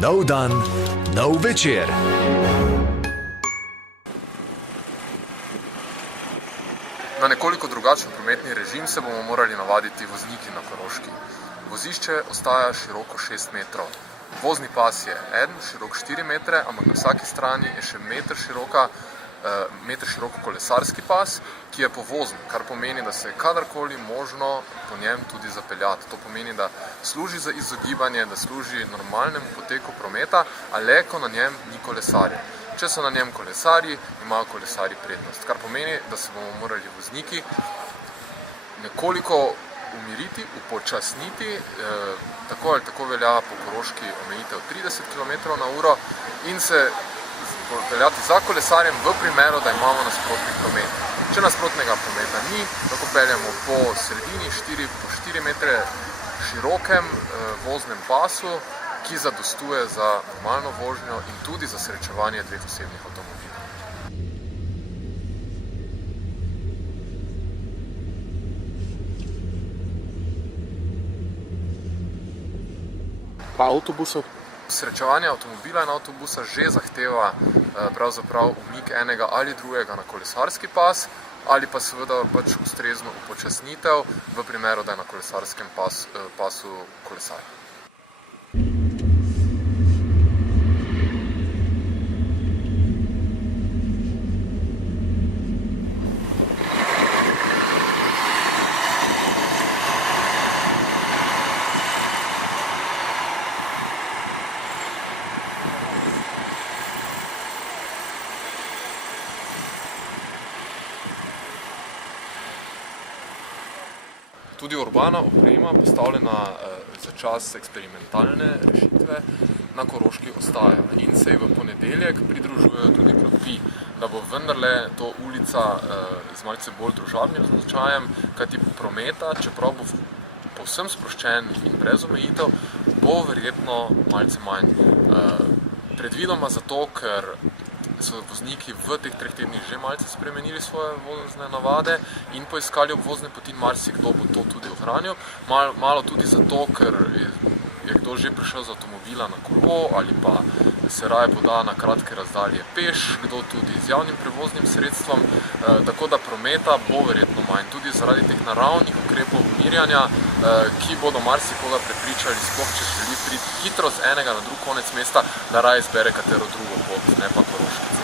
Nov dan, nov večer. Na nekoliko drugačen prometni režim se bomo morali navaditi vozniki na Koroški. Vozišče ostaja široko 6 metrov. Vozni pas je širok 4 metre, ampak na vsaki strani je še meter širok kolesarski pas, ki je povozen, kar pomeni, da se je kadarkoli možno po njem tudi zapeljati. To pomeni, da služi za izogibanje, da služi normalnemu poteku prometa, a le ko na njem ni kolesarjev. Če so na njem kolesarji, imajo kolesarji prednost, kar pomeni, da se bomo morali vozniki nekoliko umiriti, upočasniti, tako ali tako velja po Koroški omejitev 30 km/h in se peljati za kolesarjem v primeru, da imamo nasprotni promet. Če nasprotnega prometa ni, lahko peljemo po sredini 4 metre širokem voznem pasu, ki zadostuje za normalno vožnjo in tudi za srečevanje dveh osebnih avtomobilov. Pa avtobusov? Srečevanje avtomobila in avtobusa že zahteva pravzaprav umik enega ali drugega na kolesarski pas ali pa seveda pač ustrezno upočasnitev v primeru, da je na kolesarskem pasu kolesar. Tudi urbana oprema, postavljena za čas eksperimentalne rešitve, na Koroški ostaja in se v ponedeljek pridružujejo tudi klopi, da bo vendarle to ulica z malce bolj družabnim značajem, kajti prometa, čeprav bo povsem sproščen in brez omejitev, bo verjetno malce manj. Predvidoma zato, ker so vozniki v teh 3 tednih že malce spremenili svoje vozne navade in poiskali obvozne poti, marsikdo bo to tudi ohranil. Malo tudi zato, ker je kdo že prišel z avtomobila na kolo ali pa se raje poda na kratke razdalje peš, kdo tudi z javnim prevoznim sredstvom, tako da prometa bo verjetno manj, tudi zaradi teh naravnih ukrepov umirjanja, ki bodo marsikoga prepričali, sploh če želi priti hitro z enega na drug konec mesta, da raje izbere katero drugo pot, ne pa Koroški.